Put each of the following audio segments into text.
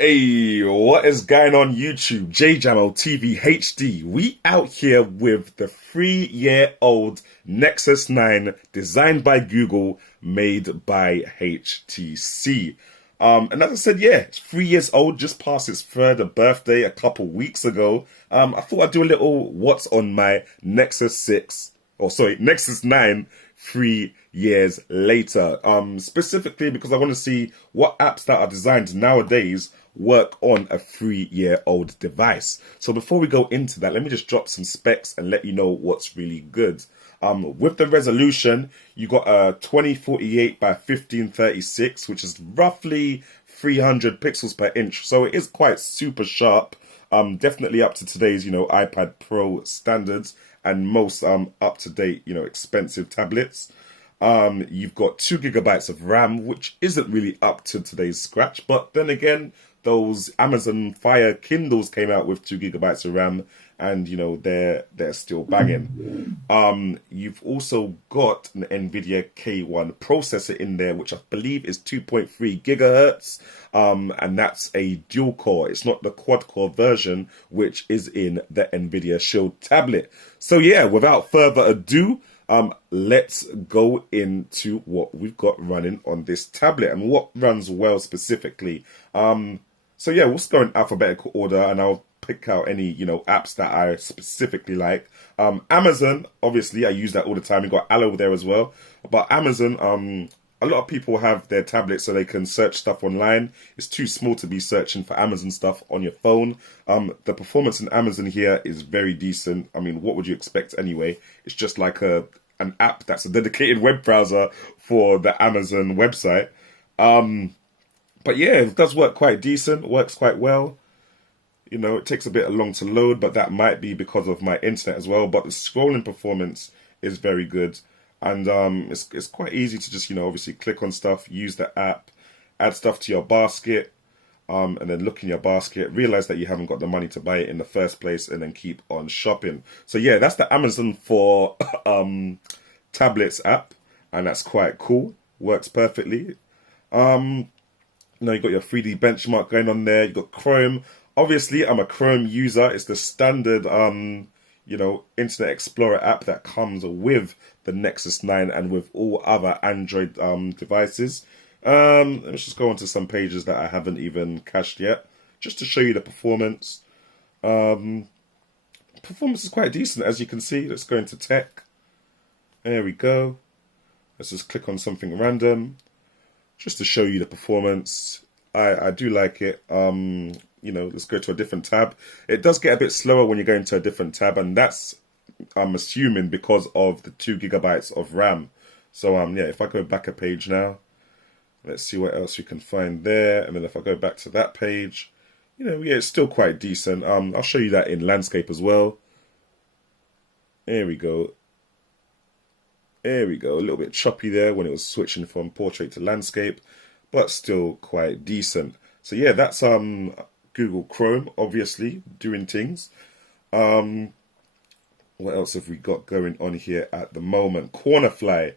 Hey, what is going on YouTube? Jamo TV HD. We out here with the 3-year-old Nexus 9 designed by Google, made by HTC. And as I said, yeah, it's 3 years old, just passed its third birthday a couple weeks ago. I thought I'd do a little what's on my Nexus 9 3 years later. Specifically because I want to see what apps that are designed nowadays work on a 3-year-old device. So before we go into that, let me just drop some specs and let you know what's really good. With the resolution, you got a 2048 by 1536, which is roughly 300 pixels per inch. So it is quite super sharp. Definitely up to today's, iPad Pro standards and most up-to-date, expensive tablets. You've got 2 GB of RAM, which isn't really up to today's scratch. But then again, those Amazon Fire Kindles came out with 2 GB of RAM, and they're still banging. You've also got an NVIDIA K1 processor in there, which I believe is 2.3 gigahertz, and that's a dual core. It's not the quad core version, which is in the NVIDIA Shield tablet. So yeah, without further ado, let's go into what we've got running on this tablet and what runs well specifically. So yeah, we'll go in alphabetical order, and I'll pick out any, apps that I specifically like. Amazon, obviously, I use that all the time. You got Allo there as well. But Amazon, a lot of people have their tablets so they can search stuff online. It's too small to be searching for Amazon stuff on your phone. The performance in Amazon here is very decent. I mean, what would you expect anyway? It's just like an app that's a dedicated web browser for the Amazon website. But yeah, it does work quite decent, works quite well. It takes a bit long to load, but that might be because of my internet as well. But the scrolling performance is very good. And it's quite easy to just, obviously click on stuff, use the app, add stuff to your basket, and then look in your basket, realize that you haven't got the money to buy it in the first place, and then keep on shopping. So yeah, that's the Amazon for tablets app, and that's quite cool. Works perfectly. Now you got your 3D benchmark going on there. You got Chrome. Obviously, I'm a Chrome user. It's the standard, Internet Explorer app that comes with the Nexus 9 and with all other Android devices. Let's just go on to some pages that I haven't even cached yet, just to show you the performance. Performance is quite decent, as you can see. Let's go into tech. There we go. Let's just click on something random, just to show you the performance. I do like it. Let's go to a different tab. It does get a bit slower when you go into a different tab, and that's, I'm assuming, because of the 2 GB of RAM. So yeah, if I go back a page now, let's see what else we can find there. And then if I go back to that page, yeah, it's still quite decent. I'll show you that in landscape as well. There we go. There we go. A little bit choppy there when it was switching from portrait to landscape, but still quite decent. So yeah, that's Google Chrome, obviously, doing things. What else have we got going on here at the moment? Cornerfly.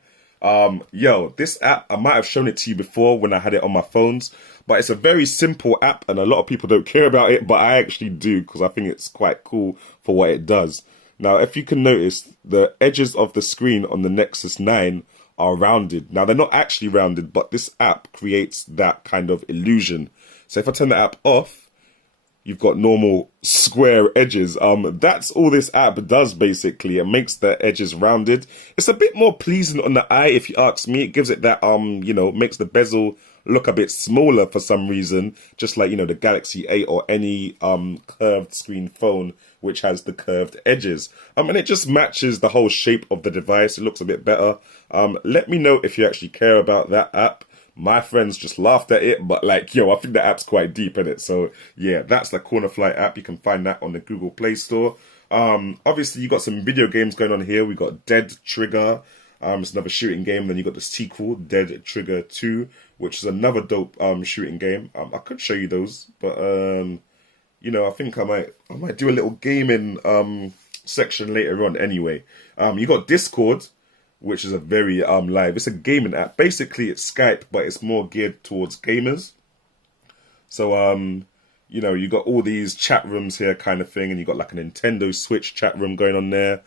This app, I might have shown it to you before when I had it on my phones, but it's a very simple app, and a lot of people don't care about it, but I actually do, because I think it's quite cool for what it does. Now, if you can notice, the edges of the screen on the Nexus 9 are rounded. Now, they're not actually rounded, but this app creates that kind of illusion. So if I turn the app off, you've got normal square edges. That's all this app does, basically. It makes the edges rounded. It's a bit more pleasing on the eye, if you ask me. It gives it that, makes the bezel look a bit smaller for some reason, just like, the Galaxy 8 or any curved screen phone which has the curved edges. And it just matches the whole shape of the device. It looks a bit better. Let me know if you actually care about that app. My friends just laughed at it, but I think the app's quite deep in it. So yeah, that's the Cornerfly app. You can find that on the Google Play Store. Obviously, you got some video games going on here. We got Dead Trigger. It's another shooting game. Then you got the sequel, Dead Trigger 2, which is another dope shooting game. I could show you those, but I think I might do a little gaming section later on anyway. You got Discord, which is a very live. It's a gaming app. Basically, it's Skype, but it's more geared towards gamers. So you know, you got all these chat rooms here kind of thing, and you got like a Nintendo Switch chat room going on there.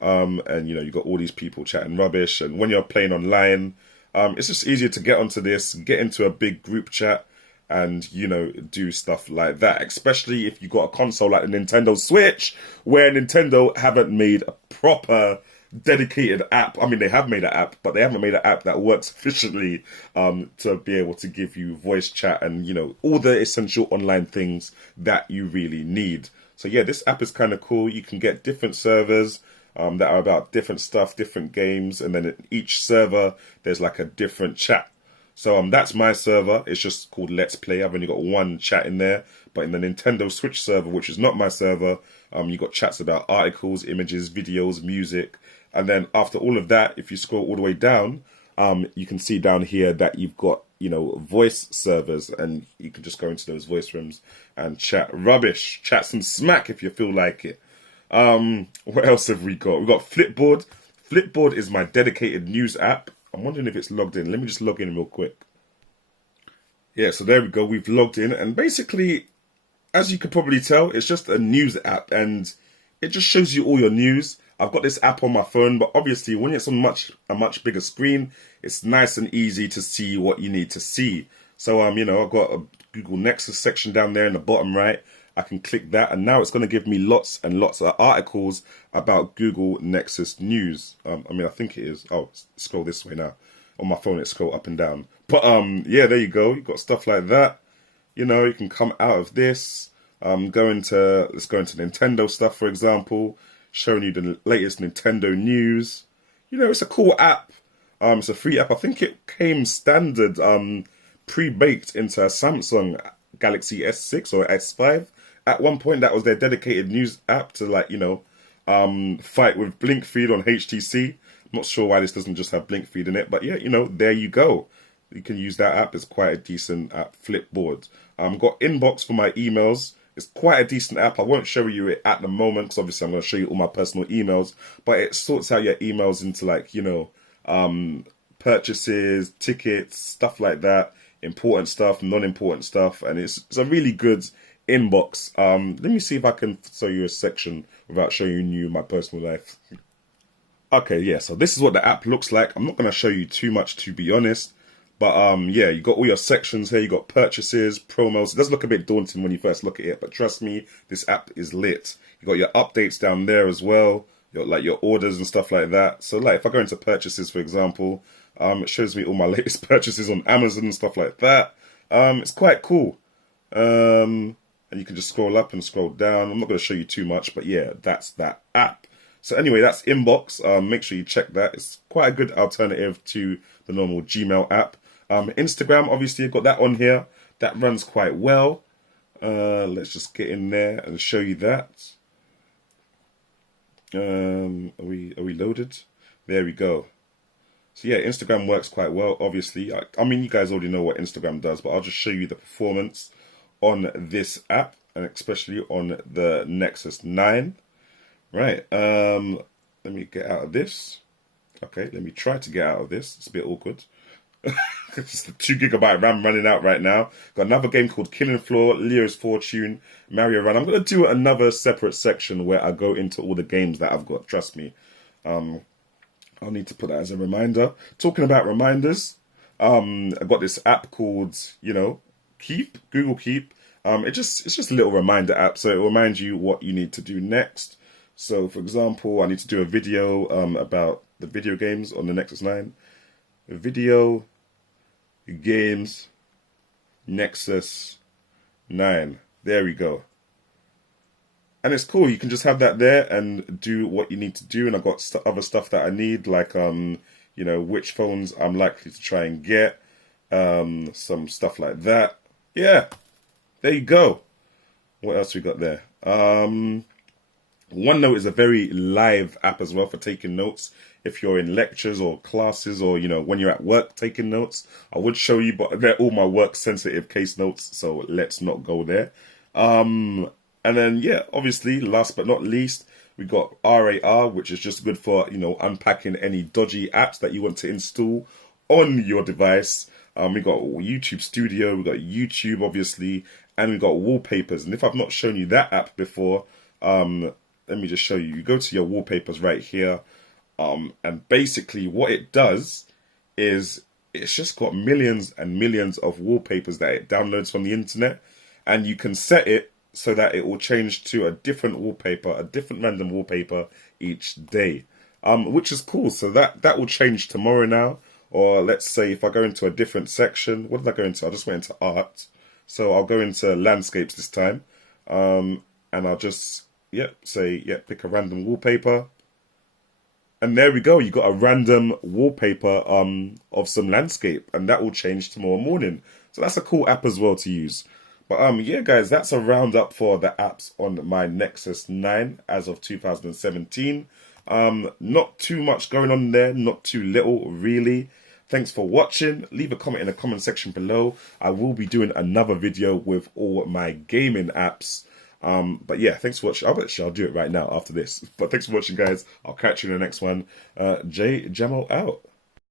And you know, you got all these people chatting rubbish, and when you're playing online, it's just easier to get onto this, get into a big group chat, and you know, do stuff like that. Especially if you got a console like the Nintendo Switch, where Nintendo haven't made a proper dedicated app. I mean, they have made an app, but they haven't made an app that works efficiently to be able to give you voice chat and, you know, all the essential online things that you really need. So yeah, this app is kind of cool. You can get different servers that are about different stuff, different games, and then in each server there's like a different chat. So that's my server. It's just called Let's Play. I've only got one chat in there. But in the Nintendo Switch server, which is not my server, you got chats about articles, images, videos, music. And then after all of that, if you scroll all the way down, you can see down here that you've got, you know, voice servers, and you can just go into those voice rooms and chat rubbish, chat some smack if you feel like it. What else have we got? We've got Flipboard. Flipboard is my dedicated news app. I'm wondering if it's logged in. Let me just log in real quick. Yeah, so there we go. We've logged in, and basically, as you could probably tell, it's just a news app, and it just shows you all your news. I've got this app on my phone, but obviously when it's on a much bigger screen, it's nice and easy to see what you need to see. So, you know, I've got a Google Nexus section down there in the bottom right. I can click that, and now it's going to give me lots and lots of articles about Google Nexus news. I mean, I think it is. Oh, scroll this way now. On my phone, it's scroll up and down. But, yeah, there you go. You've got stuff like that. You know, you can come out of this. Let's go into Nintendo stuff, for example. Showing you the latest Nintendo news. You know, it's a cool app. It's a free app. I think it came standard, pre-baked into a Samsung Galaxy S6 or S5. At one point, that was their dedicated news app to, like, you know, fight with Blink feed on HTC. I'm not sure why this doesn't just have Blink feed in it, but yeah, you know, there you go. You can use that app. It's quite a decent app. Flipboard. Got Inbox for my emails. It's quite a decent app. I won't show you it at the moment because obviously I'm going to show you all my personal emails. But it sorts out your emails into, like, you know, purchases, tickets, stuff like that. Important stuff, non-important stuff. And it's a really good inbox. Let me see if I can show you a section without showing you my personal life. Okay, yeah, so this is what the app looks like. I'm not going to show you too much, to be honest. But yeah, you got all your sections here. You got purchases, promos. It does look a bit daunting when you first look at it, but trust me, this app is lit. You got your updates down there as well. Your orders and stuff like that. So like if I go into purchases, for example, it shows me all my latest purchases on Amazon and stuff like that. It's quite cool. And you can just scroll up and scroll down. I'm not going to show you too much, but yeah, that's that app. So anyway, that's Inbox. Make sure you check that. It's quite a good alternative to the normal Gmail app. Instagram, obviously, you've got that on here. That runs quite well. Let's just get in there and show you that. Are we loaded? There we go. So yeah, Instagram works quite well, obviously. I mean, you guys already know what Instagram does, but I'll just show you the performance on this app, and especially on the Nexus 9. Right, let me get out of this. Okay, let me try to get out of this. It's a bit awkward. It's the 2 GB RAM running out right now. Got another game called Killing Floor, Leo's Fortune, Mario Run. I'm going to do another separate section where I go into all the games that I've got. Trust me. I'll need to put that as a reminder. Talking about reminders, I've got this app called, you know, Keep, Google Keep. It's just a little reminder app, so it reminds you what you need to do next. So, for example, I need to do a video about the video games on the Nexus 9. Video games Nexus 9. There we go. And it's cool. You can just have that there and do what you need to do. And I've got other stuff that I need, like, you know, which phones I'm likely to try and get. Some stuff like that. Yeah. There you go. What else we got there? OneNote is a very live app as well for taking notes. If you're in lectures or classes or, you know, when you're at work taking notes, I would show you, but they're all my work sensitive case notes, so let's not go there. And then, yeah, obviously, last but not least, we got RAR, which is just good for, you know, unpacking any dodgy apps that you want to install on your device. We got YouTube Studio, we got YouTube, obviously, and we've got wallpapers. And if I've not shown you that app before, let me just show you. You go to your wallpapers right here, and basically what it does is it's just got millions and millions of wallpapers that it downloads from the internet, and you can set it so that it will change to a different wallpaper, a different random wallpaper each day, which is cool. So that will change tomorrow now. Or let's say if I go into a different section, what did I go into? I just went into art. So I'll go into landscapes this time, and I'll just, pick a random wallpaper. And there we go. You got a random wallpaper of some landscape, and that will change tomorrow morning. So that's a cool app as well to use. But yeah, guys, that's a roundup for the apps on my Nexus 9 as of 2017. Not too much going on there, not too little, really. Thanks for watching. Leave a comment in the comment section below. I will be doing another video with all my gaming apps. But yeah, thanks for watching. I'll do it right now after this. But thanks for watching, guys. I'll catch you in the next one. Jamo out.